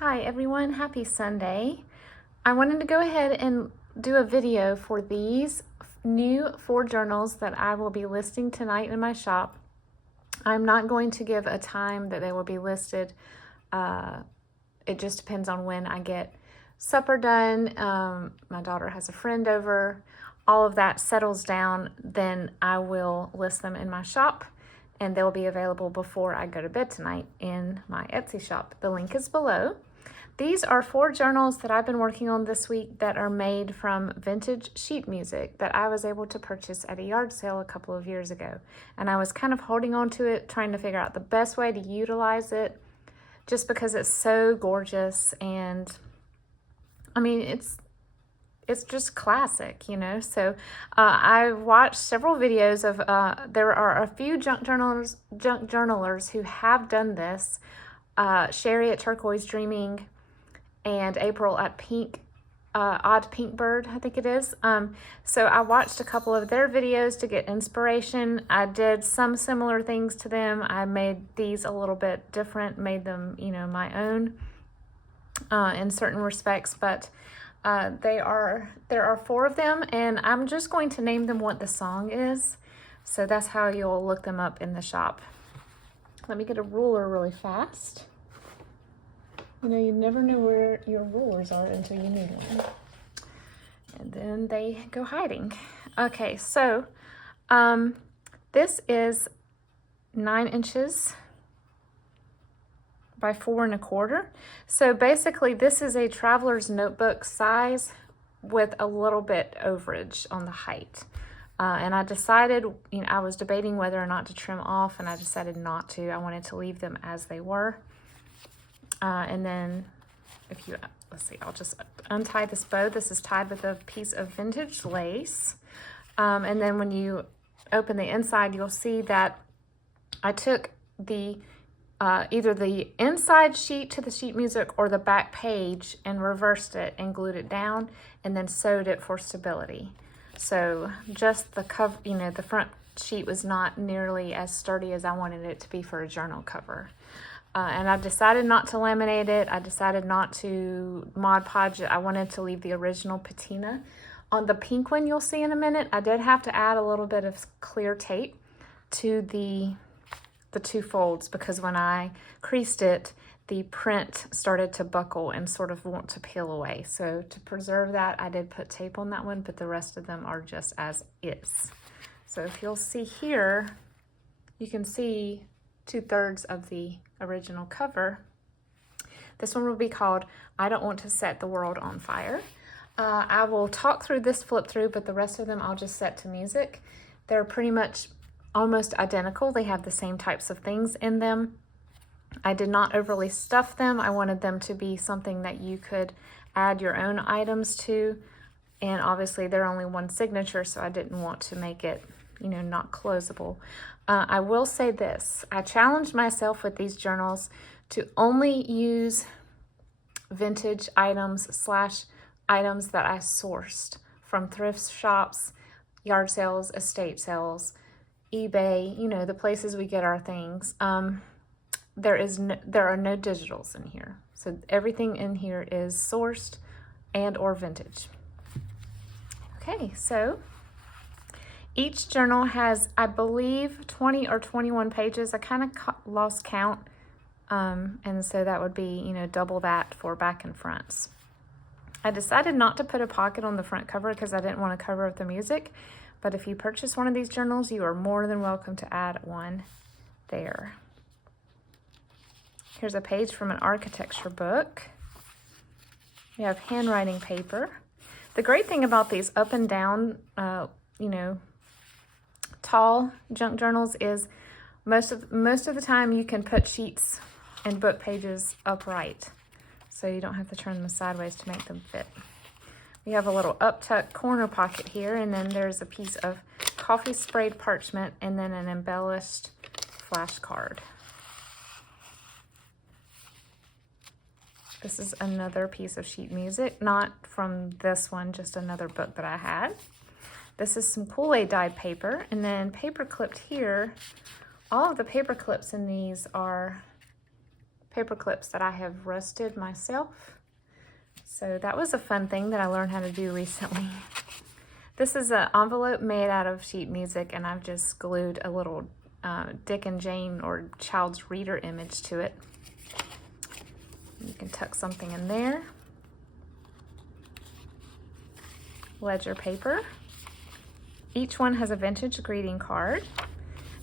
Hi everyone, happy Sunday. I wanted to go ahead and do a video for these new 4 journals that I will be listing tonight in my shop. I'm not going to give a time that they will be listed. It just depends on when I get supper done. My daughter has a friend over. All of that settles down, then I will list them in my shop and they'll be available before I go to bed tonight in my Etsy shop. The link is below. These are 4 journals that I've been working on this week that are made from vintage sheet music that I was able to purchase at a yard sale a couple of years ago. And I was kind of holding on to it, trying to figure out the best way to utilize it just because it's so gorgeous. And I mean, it's just classic, you know. So I watched several videos of, there are a few junk journalers who have done this. Sherry at Turquoise Dreaming and April at Odd Pink Bird, I think it is. So I watched a couple of their videos to get inspiration. I did some similar things to them. I made these a little bit different, made them, you know, my own in certain respects, but there are 4 of them, and I'm just going to name them what the song is. So that's how you'll look them up in the shop. Let me get a ruler really fast. You know, you never know where your rulers are until you need one. And then they go hiding. Okay, so this is 9 inches by 4 1/4. So basically this is a traveler's notebook size with a little bit overage on the height. And I decided, you know, I was debating whether or not to trim off, and I decided not to. I wanted to leave them as they were. And then if you, let's see, I'll just untie this bow. This is tied with a piece of vintage lace. And then when you open the inside, you'll see that I took the either the inside sheet to the sheet music or the back page and reversed it and glued it down and then sewed it for stability. So just the cover, you know, the front sheet was not nearly as sturdy as I wanted it to be for a journal cover. And I decided not to laminate it. I decided not to Mod Podge it. I wanted to leave the original patina. On the pink one you'll see in a minute, I did have to add a little bit of clear tape to the 2 folds because when I creased it, the print started to buckle and sort of want to peel away. So to preserve that, I did put tape on that one, but the rest of them are just as is. So if you'll see here, you can see 2/3 of the original cover. This one will be called I Don't Want to Set the World on Fire. I will talk through this flip through, but the rest of them I'll just set to music. They're pretty much almost identical. They have the same types of things in them. I did not overly stuff them. I wanted them to be something that you could add your own items to. And obviously they're only one signature, so I didn't want to make it, you know, not closable. I will say this, I challenged myself with these journals to only use vintage items / items that I sourced from thrift shops, yard sales, estate sales, eBay, you know, the places we get our things. There are no digitals in here. So everything in here is sourced and or vintage. Okay, so each journal has, I believe, 20 or 21 pages. I kind of lost count. And so that would be, you know, double that for back and fronts. I decided not to put a pocket on the front cover because I didn't want to cover up the music. But if you purchase one of these journals, you are more than welcome to add one there. Here's a page from an architecture book. You have handwriting paper. The great thing about these up and down, you know, tall junk journals is most of the time you can put sheets and book pages upright, so you don't have to turn them sideways to make them fit. We have a little up-tucked corner pocket here, and then there's a piece of coffee sprayed parchment and then an embellished flashcard. This is another piece of sheet music, not from this one, just another book that I had. This is some Kool-Aid dyed paper, and then paper clipped here. All of the paper clips in these are paper clips that I have rusted myself. So that was a fun thing that I learned how to do recently. This is an envelope made out of sheet music, and I've just glued a little Dick and Jane or Child's Reader image to it. You can tuck something in there. Ledger paper. Each one has a vintage greeting card,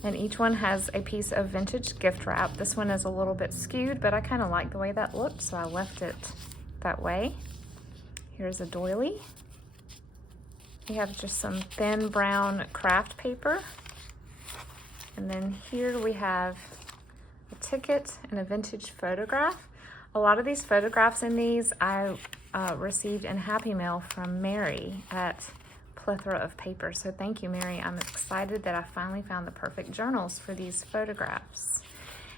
and each one has a piece of vintage gift wrap. This one is a little bit skewed, but I kind of like the way that looked, so I left it that way. Here's a doily. We have just some thin brown craft paper. And then here we have a ticket and a vintage photograph. A lot of these photographs in these I received in Happy Mail from Mary at Plethora of Paper. So thank you, Mary. I'm excited that I finally found the perfect journals for these photographs.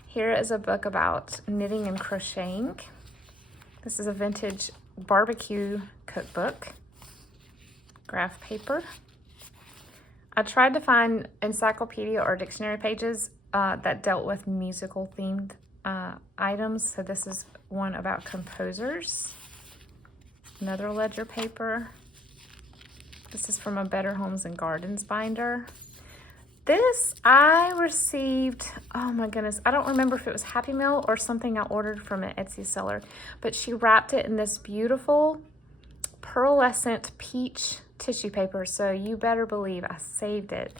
Here is a book about knitting and crocheting. This is a vintage barbecue cookbook. Graph paper. I tried to find encyclopedia or dictionary pages that dealt with musical themed items. So this is one about composers. Another ledger paper. This is from a Better Homes and Gardens binder. This I received, oh my goodness, I don't remember if it was Happy Meal or something I ordered from an Etsy seller, but she wrapped it in this beautiful pearlescent peach tissue paper. So you better believe I saved it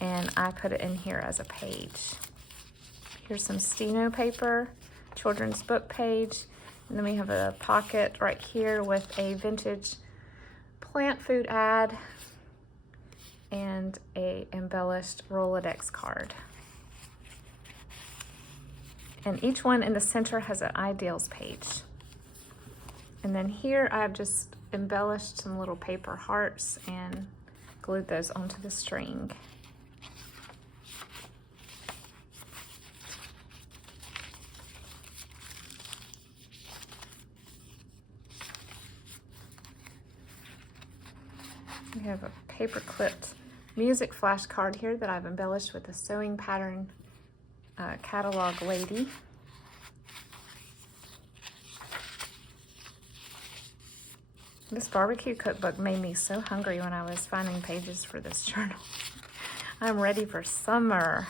and I put it in here as a page. Here's some Steno paper, children's book page. And then we have a pocket right here with a vintage plant food ad and a embellished Rolodex card. And each one in the center has an ideals page. And then here I've just embellished some little paper hearts and glued those onto the string. We have a paper clipped music flashcard here that I've embellished with a sewing pattern catalog lady. This barbecue cookbook made me so hungry when I was finding pages for this journal. I'm ready for summer.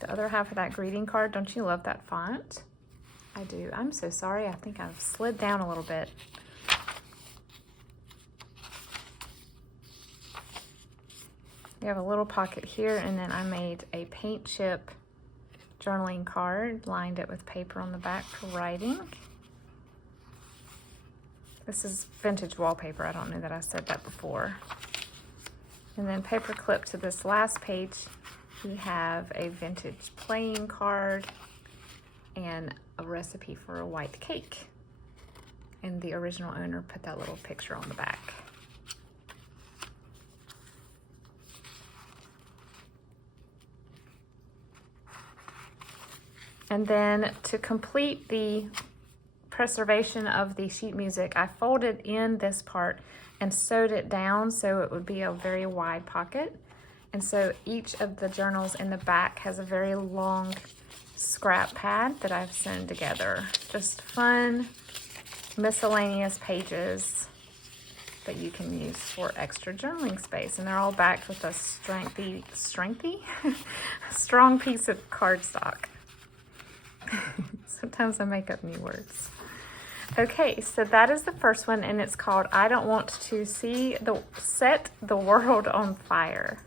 The other half of that greeting card, don't you love that font? I do. I'm so sorry. I think I've slid down a little bit. We have a little pocket here, and then I made a paint chip journaling card, lined it with paper on the back for writing. This is vintage wallpaper. I don't know that I said that before. And then paper clip to this last page, we have a vintage playing card and a recipe for a white cake. And the original owner put that little picture on the back. And then to complete the preservation of the sheet music, I folded in this part and sewed it down so it would be a very wide pocket. And so each of the journals in the back has a very long scrap pad that I've sewn together. Just fun, miscellaneous pages that you can use for extra journaling space. And they're all backed with a strong piece of cardstock. Sometimes I make up new words. Okay, so that is the first one, and it's called I Don't Want to Set the World on Fire.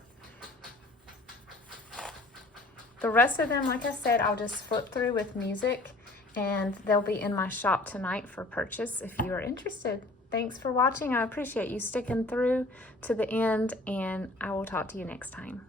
The rest of them, like I said, I'll just flip through with music, and they'll be in my shop tonight for purchase if you are interested. Thanks for watching. I appreciate you sticking through to the end, and I will talk to you next time.